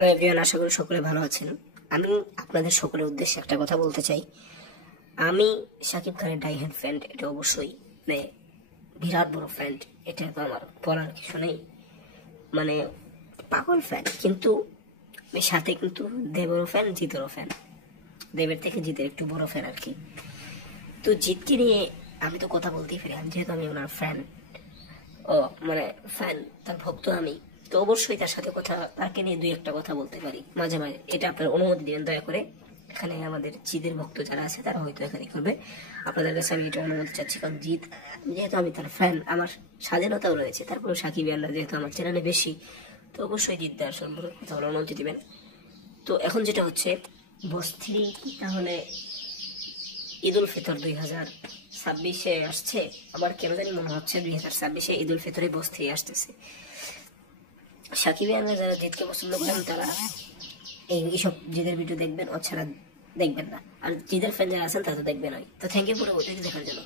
Everyone, আশা করি সকলে ভালো আছেন। আমি আপনাদের সকলের উদ্দেশ্যে একটা কথা বলতে চাই। আমি শাকিব খানের ডাই হ্যান্ড ফ্রেন্ড, এটা অবশ্যই মানে বিরাট বড় ফ্রেন্ড, এটা তো আমার বলার কিছু নেই। মানে পাগল ফ্যান, কিন্তু আমি সাথে কিন্তু দেবেরও ফ্যান, জিতেরও ফ্যান। দেবের থেকে জিতের একটু বড় ফ্যান আর কি। তো জিতকে নিয়ে আমি তো কথা বলতেই পারি, যেহেতু আমি ওনার ফ্যান, ও মানে ফ্যান, তার ভক্ত আমি। তো অবশ্যই তার সাথে কথা, তাকে নিয়ে দুই একটা কথা বলতে পারি মাঝে মাঝে। এটা আপনার অনুমতি দিবেন দয়া করে। এখানে আমাদের জিতের ভক্ত যারা আছে তারা হয়তো এখানে করবে। আপনাদের কাছে আমি এটা অনুমতি চাচ্ছি, কারণ জিত যেহেতু আমি তার ফ্যান, আমার স্বাধীনতাও রয়েছে। তারপরে সাকিবিয়ানরা যেহেতু আমার চ্যানেলে বেশি, তো অবশ্যই জিত দেওয়ার সম্পর্কে কথা বলে অনুমতি দিবেন। তো এখন যেটা হচ্ছে, বস্ত্রী তাহলে ঈদ উল ফিতর 2026 আসছে। আবার কেন জানি মনে হচ্ছে 2026 ঈদ উল ফিতরে বস্ত্রী আসতেছে। সাকিবিয়ানরা যারা জিতকে পছন্দ করেন তারা এইসব জিদের ভিডিও দেখবেন, অছাড়া দেখবেন না। আর জিদের ফ্যান যারা আছেন তারা তো দেখবেন। তো থ্যাংক ইউ পুরো ভিডিওটি দেখার জন্য।